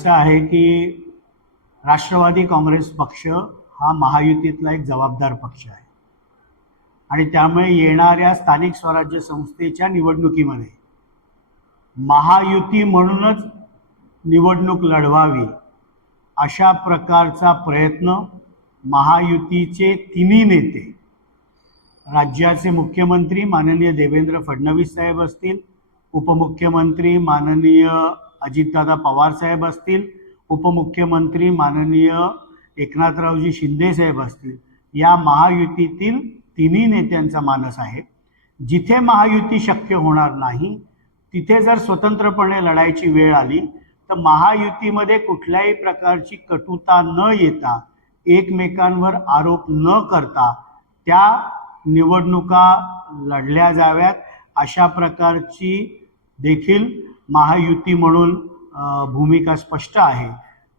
असं आहे की राष्ट्रवादी काँग्रेस पक्ष हा महायुतीतला एक जबाबदार पक्ष आहे आणि त्यामुळे येणाऱ्या स्थानिक स्वराज्य संस्थेच्या निवडणुकीमध्ये महायुती म्हणूनच निवडणूक लढवावी अशा प्रकारचा प्रयत्न महायुतीचे तिन्ही नेते राज्याचे मुख्यमंत्री माननीय देवेंद्र फडणवीस साहेब असतील उपमुख्यमंत्री माननीय अजितदादा पवारसाहेब असतील उपमुख्यमंत्री माननीय एकनाथरावजी शिंदेसाहेब असतील या महायुतीतील तिन्ही नेत्यांचा मानस आहे जिथे महायुती शक्य होणार नाही तिथे जर स्वतंत्रपणे लढायची वेळ आली तर महायुतीमध्ये कुठल्याही प्रकारची कटुता न येता एकमेकांवर आरोप न करता त्या निवडणुका लढल्या जाव्यात अशा प्रकारची देखील महायुती म्हणून भूमिका स्पष्ट आहे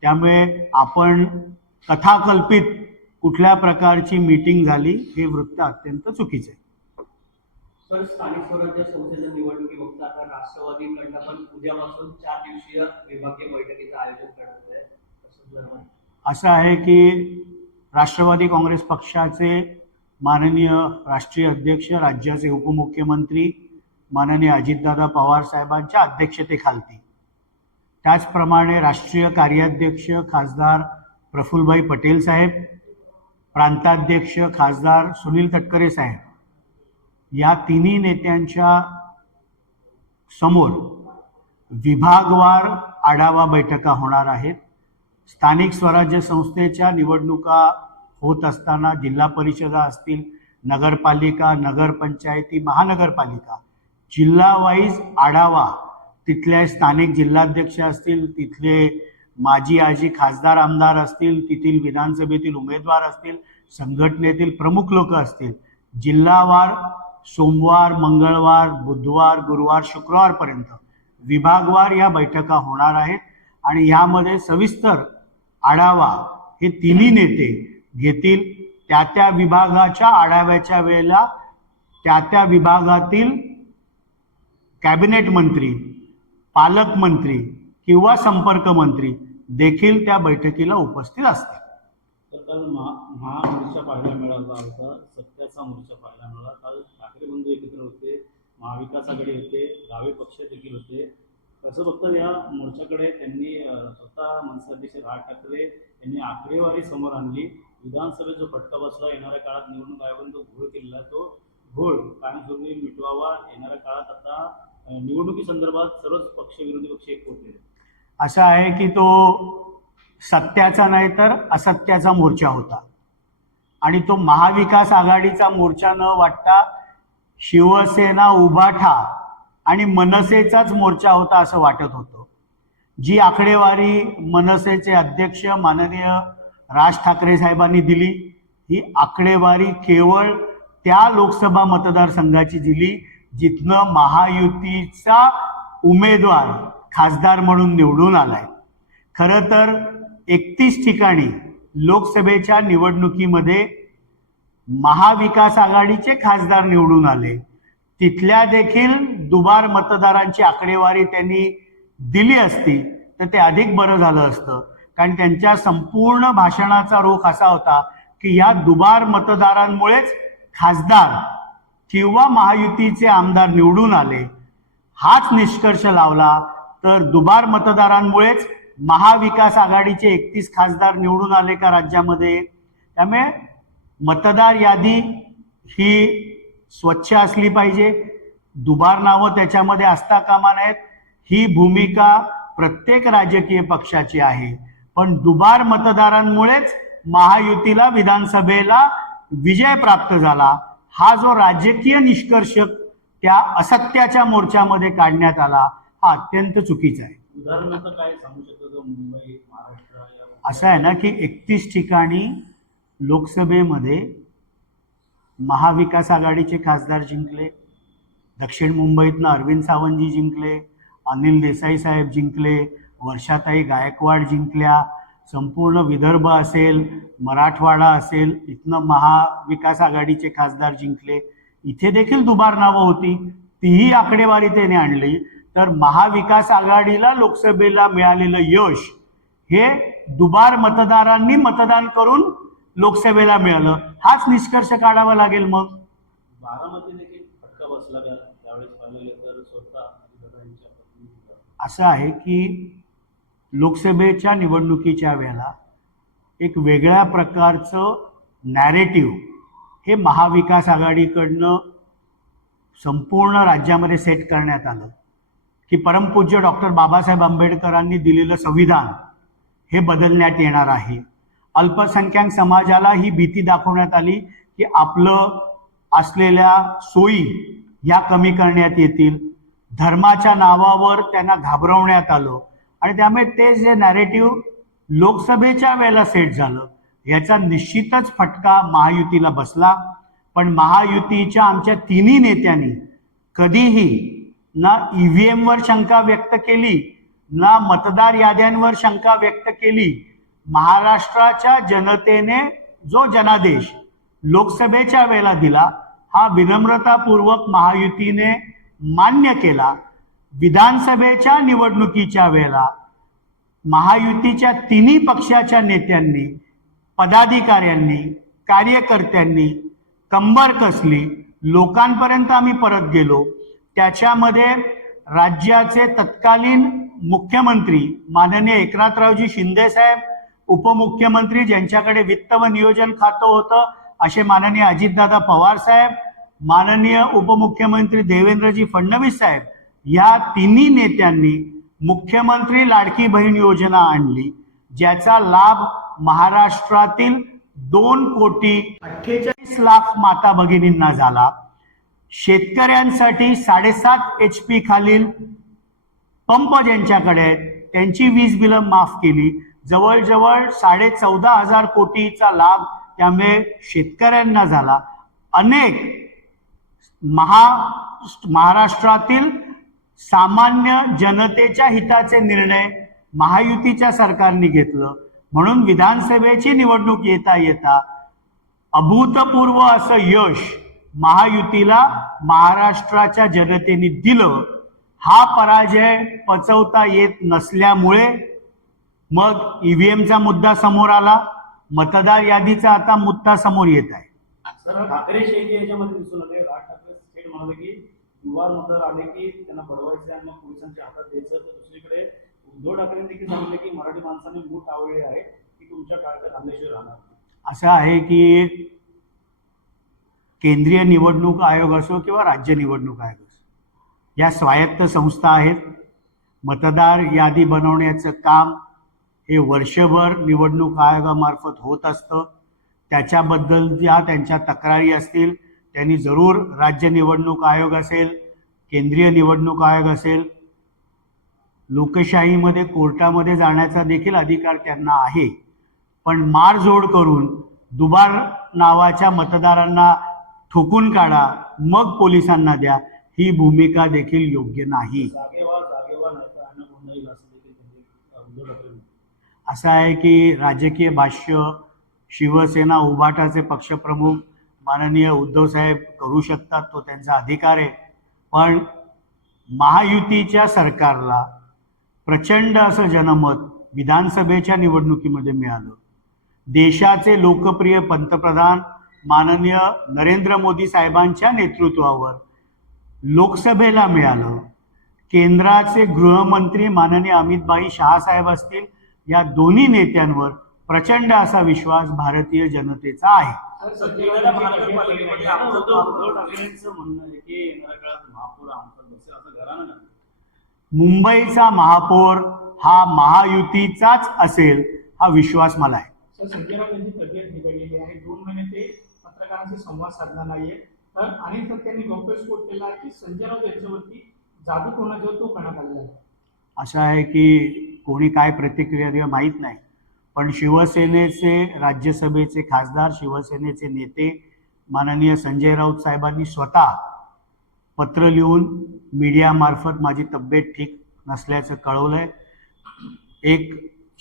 त्यामुळे आपण कथाकल्पित कुठल्या प्रकारची मीटिंग झाली हे वृत्त अत्यंत चुकीचे तर स्थानिक स्वराज्य उद्यापासून चार दिवसीय विभागीय बैठकीचं आयोजन करत आहे असं आहे की राष्ट्रवादी काँग्रेस पक्षाचे माननीय राष्ट्रीय अध्यक्ष राज्याचे उपमुख्यमंत्री माननीय अजितदादा पवार साहेबांच्या अध्यक्षतेखालती त्याचप्रमाणे राष्ट्रीय कार्याध्यक्ष खासदार प्रफुलभाई पटेल साहेब प्रांताध्यक्ष खासदार सुनील तटकरे साहेब या तिन्ही नेत्यांच्या समोर विभागवार आढावा बैठका होणार आहेत स्थानिक स्वराज्य संस्थेच्या निवडणुका होत असताना जिल्हा परिषदा असतील नगरपालिका नगरपंचायती महानगरपालिका जिल्हा वाईज आढावा तिथल्या स्थानिक जिल्हाध्यक्ष असतील तिथले माजी आजी खासदार आमदार असतील तिथील विधानसभेतील उमेदवार असतील संघटनेतील प्रमुख लोक असतील जिल्हावार सोमवार मंगळवार बुधवार गुरुवार शुक्रवारपर्यंत विभागवार या बैठका होणार आहेत आणि यामध्ये सविस्तर आढावा हे तिन्ही नेते घेतील त्या त्या विभागाच्या आढाव्याच्या वेळेला त्या त्या विभागातील कॅबिनेट मंत्री पालकमंत्री किंवा संपर्क मंत्री देखील त्या बैठकीला उपस्थित असतात तर काल महामोर्चा पाहायला मिळाला होता सत्याचा मोर्चा पाहायला मिळाला काल ठाकरे बंधू एकत्र होते महाविकास आघाडी होते डावे पक्ष देखील होते तसं फक्त या मोर्चाकडे त्यांनी स्वतः मनसाध्यक्ष राज ठाकरे यांनी आकडेवारी समोर आणली विधानसभेत जो फटका बसला येणाऱ्या काळात निवडणूक आयोगाने जो घोळ केलेला तो घोळ कायमस्वरूपी मिटवावा येणाऱ्या काळात आता निवडणुकीसंदर्भात सर्वच पक्ष विरोधी पक्ष एक होते असं आहे की तो सत्याचा नाही तर असत्याचा मोर्चा होता आणि तो महाविकास आघाडीचा मोर्चा न वाटता शिवसेना उभाठा आणि मनसेचाच मोर्चा होता असं वाटत होतं जी आकडेवारी मनसेचे अध्यक्ष माननीय राज ठाकरे साहेबांनी दिली ही आकडेवारी केवळ त्या लोकसभा मतदारसंघाची दिली जिथनं महायुतीचा उमेदवार खासदार म्हणून निवडून आलाय खरं तर एकतीस ठिकाणी लोकसभेच्या निवडणुकीमध्ये महाविकास आघाडीचे खासदार निवडून आले तिथल्या देखील दुबार मतदारांची आकडेवारी त्यांनी दिली असती तर ते अधिक बरं झालं असतं कारण त्यांच्या संपूर्ण भाषणाचा रोख असा होता की या दुबार मतदारांमुळेच खासदार किंवा महायुतीचे आमदार निवडून आले हाच निष्कर्ष लावला तर दुबार मतदारांमुळेच महाविकास आघाडीचे एकतीस खासदार निवडून आले का राज्यामध्ये त्यामुळे मतदार यादी ही स्वच्छ असली पाहिजे दुबार नावं त्याच्यामध्ये असता कामा नाहीत ही भूमिका प्रत्येक राजकीय पक्षाची आहे पण दुबार मतदारांमुळेच महायुतीला विधानसभेला विजय प्राप्त झाला हा जो राजकीय निष्कर्ष त्या असत्याच्या मोर्चामध्ये काढण्यात आला हा अत्यंत चुकीचा आहे असं आहे ना की एकतीस ठिकाणी लोकसभेमध्ये महाविकास आघाडीचे खासदार जिंकले दक्षिण मुंबईतनं अरविंद सावंतजी जिंकले अनिल देसाई साहेब जिंकले वर्षाताई गायकवाड जिंकल्या संपूर्ण विदर्भ असेल मराठवाडा असेल इथनं महाविकास आघाडीचे खासदार जिंकले इथे देखील दुबार नावं होती तीही आकडेवारी त्याने आणली तर महाविकास आघाडीला लोकसभेला मिळालेलं यश हे दुबार मतदारांनी मतदान करून लोकसभेला मिळालं हाच निष्कर्ष काढावा लागेल मग असं आहे की लोकसभेच्या निवडणुकीच्या वेळेला एक वेगळ्या प्रकारचं नॅरेटिव्ह हे महाविकास आघाडीकडनं संपूर्ण राज्यामध्ये सेट करण्यात आलं की परमपूज्य डॉक्टर बाबासाहेब आंबेडकरांनी दिलेलं संविधान हे बदलण्यात येणार आहे अल्पसंख्याक समाजाला ही भीती दाखवण्यात आली की आपलं असलेल्या सोयी या कमी करण्यात येतील धर्माच्या नावावर त्यांना घाबरवण्यात आलं आणि त्यामुळे ते जे नॅरेटिव्ह लोकसभेच्या वेळेला सेट झालं याचा निश्चितच फटका महायुतीला बसला पण महायुतीच्या आमच्या तिन्ही नेत्यांनी कधीही ना ईव्हीएमवर e शंका व्यक्त केली ना मतदार याद्यांवर शंका व्यक्त केली महाराष्ट्राच्या जनतेने जो जनादेश लोकसभेच्या वेळेला दिला हा विनम्रतापूर्वक महायुतीने मान्य केला विधानसभेच्या निवडणुकीच्या वेळेला महायुतीच्या तिन्ही पक्षाच्या नेत्यांनी पदाधिकाऱ्यांनी कार्यकर्त्यांनी कंबर कसली लोकांपर्यंत आम्ही परत गेलो त्याच्यामध्ये राज्याचे तत्कालीन मुख्यमंत्री माननीय एकनाथरावजी शिंदे साहेब उपमुख्यमंत्री ज्यांच्याकडे वित्त व नियोजन खातं होतं असे माननीय अजितदादा पवार साहेब माननीय उपमुख्यमंत्री देवेंद्रजी फडणवीस साहेब या तिन्ही नेत्यांनी मुख्यमंत्री लाडकी बहीण योजना आणली ज्याचा लाभ महाराष्ट्रातील दोन कोटी अठ्ठेचाळीस लाख माता भगिनींना झाला शेतकऱ्यांसाठी साडेसात एच पी खालील पंप ज्यांच्याकडे आहेत त्यांची वीज बिलं माफ केली जवळजवळ साडे चौदा हजार कोटीचा लाभ त्यामुळे शेतकऱ्यांना झाला अनेक महा महाराष्ट्रातील सामान्य जनतेच्या हिताचे निर्णय महायुतीच्या सरकारने घेतलं म्हणून विधानसभेची निवडणूक येता येता अभूतपूर्व असं यश महायुतीला महाराष्ट्राच्या जनतेने दिलं हा पराजय पचवता येत नसल्यामुळे मग ईव्हीएमचा मुद्दा समोर आला मतदार यादीचा आता मुद्दा समोर येत आहे युवा मतदार आले की त्यांना बडवायचे आणि मग पोलिसांच्या हातात द्यायचं तर दुसरीकडे उद्धव ठाकरे देखील सांगितले की मराठी माणसाने मूठ आवडले आहे की तुमच्या काळात थांबल्याशिवाय राहणार असं आहे की केंद्रीय निवडणूक आयोग असो किंवा राज्य निवडणूक आयोग असो या स्वायत्त संस्था आहेत मतदार यादी बनवण्याचं काम हे वर्षभर निवडणूक आयोगामार्फत होत असतं त्याच्याबद्दल ज्या त्यांच्या तक्रारी असतील त्यांनी जरूर राज्य निवडणूक आयोग असेल केंद्रीय निवडणूक आयोग असेल लोकशाहीमध्ये कोर्टामध्ये जाण्याचा देखील अधिकार त्यांना आहे पण जोड करून दुबार नावाच्या मतदारांना ठोकून काढा मग पोलिसांना द्या ही भूमिका देखील योग्य नाही असं आहे की राजकीय भाष्य शिवसेना उभाटाचे पक्षप्रमुख माननीय उद्धवसाहेब करू शकतात तो त्यांचा अधिकार आहे पण महायुतीच्या सरकारला प्रचंड असं जनमत विधानसभेच्या निवडणुकीमध्ये मिळालं देशाचे लोकप्रिय पंतप्रधान माननीय नरेंद्र मोदी साहेबांच्या नेतृत्वावर लोकसभेला मिळालं केंद्राचे गृहमंत्री माननीय अमित भाई साहेब असतील या दोन्ही नेत्यांवर प्रचंड असा विश्वास भारतीय जनतेचा आहे मुंबईचा महापौर हा महायुतीचाच असेल हा विश्वास मला आहे आहे तब्येत दोन महिने ते पत्रकारांशी संवाद साधला नाहीये तर आणि त्यांनी गौप्य स्फोट केला की संजय राऊत यांच्यावरती जादू कोणाच्या तो करण्यात आलेला आहे अशा आहे की कोणी काय प्रतिक्रिया माहीत नाही पण शिवसेनेचे राज्यसभेचे खासदार शिवसेनेचे नेते माननीय संजय राऊत साहेबांनी स्वतः पत्र लिहून मीडियामार्फत माझी तब्येत ठीक नसल्याचं कळवलंय एक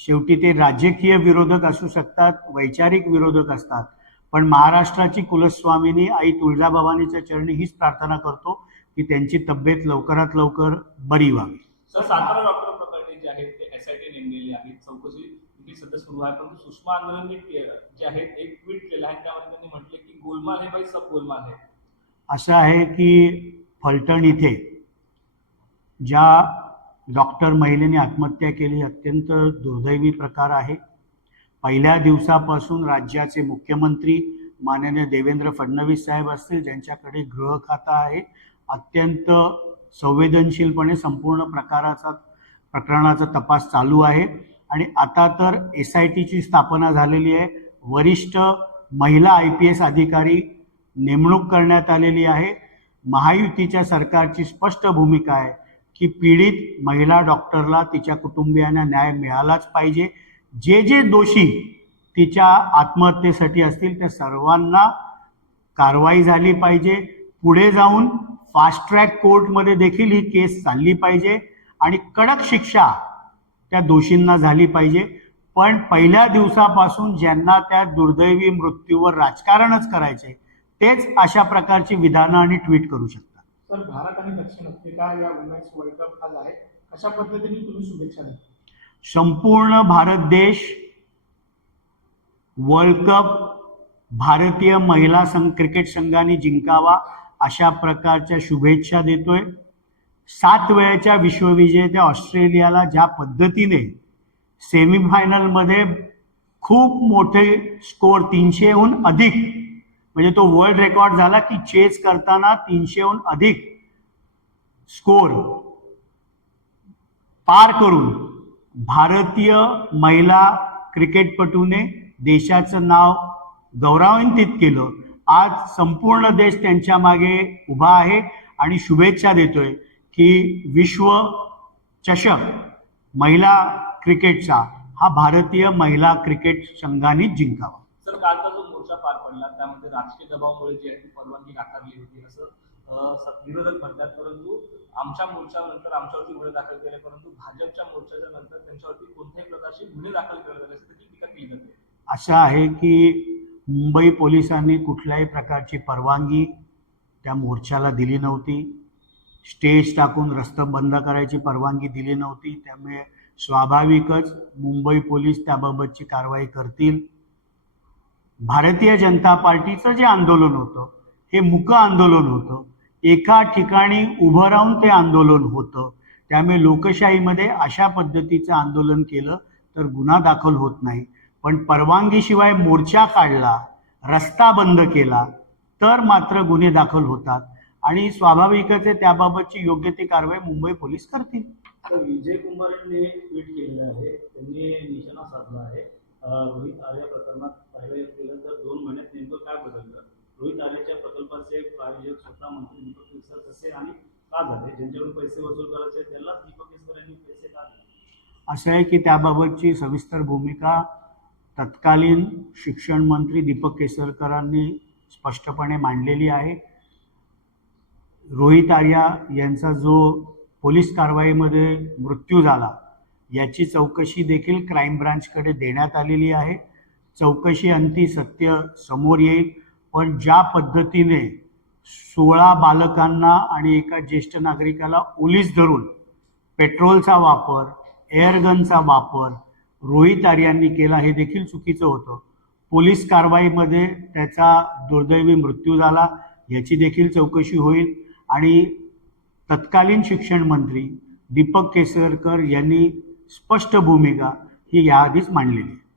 शेवटी ते राजकीय विरोधक असू शकतात वैचारिक विरोधक असतात पण महाराष्ट्राची कुलस्वामिनी आई तुळजाभवानीच्या चरणी हीच प्रार्थना करतो की त्यांची तब्येत लवकरात लवकर बरी व्हावी सर सातारा डॉक्टर प्रकरणी जे आहेत ते एस आय चौकशी ती सध्या सुरू आहे परंतु सुषमा आंदोलनने जे आहे एक ट्विट केलं आहे त्यामध्ये त्यांनी म्हटले की गोलमाल हे बाई सब गोलमाल आहे असं आहे की फलटण इथे ज्या डॉक्टर महिलेने आत्महत्या केली अत्यंत दुर्दैवी प्रकार आहे पहिल्या दिवसापासून राज्याचे मुख्यमंत्री माननीय देवेंद्र फडणवीस साहेब असतील ज्यांच्याकडे गृह खाता आहे अत्यंत संवेदनशीलपणे संपूर्ण प्रकाराचा प्रकरणाचा तपास चालू आहे आणि आता तर एस आय टीची स्थापना झालेली आहे वरिष्ठ महिला आय पी एस अधिकारी नेमणूक करण्यात आलेली आहे महायुतीच्या सरकारची स्पष्ट भूमिका आहे की पीडित महिला डॉक्टरला तिच्या कुटुंबियांना न्याय मिळालाच पाहिजे जे जे दोषी तिच्या आत्महत्येसाठी असतील त्या सर्वांना कारवाई झाली पाहिजे पुढे जाऊन फास्ट ट्रॅक कोर्टमध्ये देखील ही केस चालली पाहिजे आणि कडक शिक्षा त्या दोषींना झाली पाहिजे पण पहिल्या दिवसापासून ज्यांना त्या दुर्दैवी मृत्यूवर राजकारणच करायचे तेच अशा प्रकारची विधानं आणि ट्विट करू शकतात भारत आणि दक्षिण आफ्रिका या वर्ल्ड कप आहे अशा पद्धतीने तुम्ही शुभेच्छा संपूर्ण भारत देश वर्ल्ड कप भारतीय महिला संघ क्रिकेट संघाने जिंकावा अशा प्रकारच्या शुभेच्छा देतोय सात वेळेच्या विश्वविजेत्या ऑस्ट्रेलियाला ज्या पद्धतीने सेमीफायनलमध्ये खूप मोठे स्कोर तीनशेहून अधिक म्हणजे तो वर्ल्ड रेकॉर्ड झाला की चेस करताना तीनशेहून अधिक स्कोर पार करून भारतीय महिला क्रिकेटपटूने देशाचं नाव गौरवान्वित केलं आज संपूर्ण देश त्यांच्या मागे उभा आहे आणि शुभेच्छा देतोय की विश्व चषक महिला क्रिकेटचा हा भारतीय महिला क्रिकेट संघाने जिंकावा सर कालचा जो मोर्चा पार पडला त्यामध्ये राजकीय दबावामुळे जी आहे ती परवानगी नाकारली होती असं विरोधक म्हणतात परंतु आमच्या मोर्चानंतर आमच्यावरती गुन्हे दाखल केले परंतु भाजपच्या मोर्चाच्या नंतर त्यांच्यावरती कोणत्याही प्रकारचे गुन्हे दाखल केले जाते त्याची टीका केली जाते असं आहे की मुंबई पोलिसांनी कुठल्याही प्रकारची परवानगी त्या मोर्चाला दिली नव्हती स्टेज टाकून रस्ता बंद करायची परवानगी दिली नव्हती त्यामुळे स्वाभाविकच मुंबई पोलीस त्याबाबतची कारवाई करतील भारतीय जनता पार्टीचं जे आंदोलन होतं हे मुक आंदोलन होतं एका ठिकाणी उभं राहून ते आंदोलन होतं त्यामुळे लोकशाहीमध्ये अशा पद्धतीचं आंदोलन केलं तर गुन्हा दाखल होत नाही पण परवानगीशिवाय मोर्चा काढला रस्ता बंद केला तर मात्र गुन्हे दाखल होतात आणि स्वाभाविकच त्याबाबतची योग्य ती कारवाई मुंबई पोलीस करतील विजय कुमार यांनी ट्विट केलेलं आहे त्यांनी निशाणा साधला आहे रोहित आर्या प्रकरणात कारवाई केलं तर दोन महिन्यात नेमकं काय बदललं रोहित आर्याच्या प्रकल्पाचे प्रायोजक स्वतः मंत्री दीपक केसर कसे आणि का झाले ज्यांच्याकडून पैसे वसूल करायचे त्यांनाच दीपक केसर यांनी पैसे का असं आहे की त्याबाबतची सविस्तर भूमिका तत्कालीन शिक्षण मंत्री दीपक केसरकरांनी स्पष्टपणे मांडलेली आहे रोहित आर्या यांचा जो पोलीस कारवाईमध्ये मृत्यू झाला याची चौकशी देखील क्राईम ब्रांचकडे देण्यात आलेली आहे चौकशी अंती सत्य समोर येईल पण ज्या पद्धतीने सोळा बालकांना आणि एका ज्येष्ठ नागरिकाला ओलीस धरून पेट्रोलचा वापर एअरगनचा वापर रोहित आर्यांनी केला हे देखील चुकीचं होतं पोलीस कारवाईमध्ये त्याचा दुर्दैवी मृत्यू झाला याची देखील चौकशी होईल आणि तत्कालीन शिक्षण मंत्री दीपक केसरकर यांनी स्पष्ट भूमिका ही याआधीच मांडलेली आहे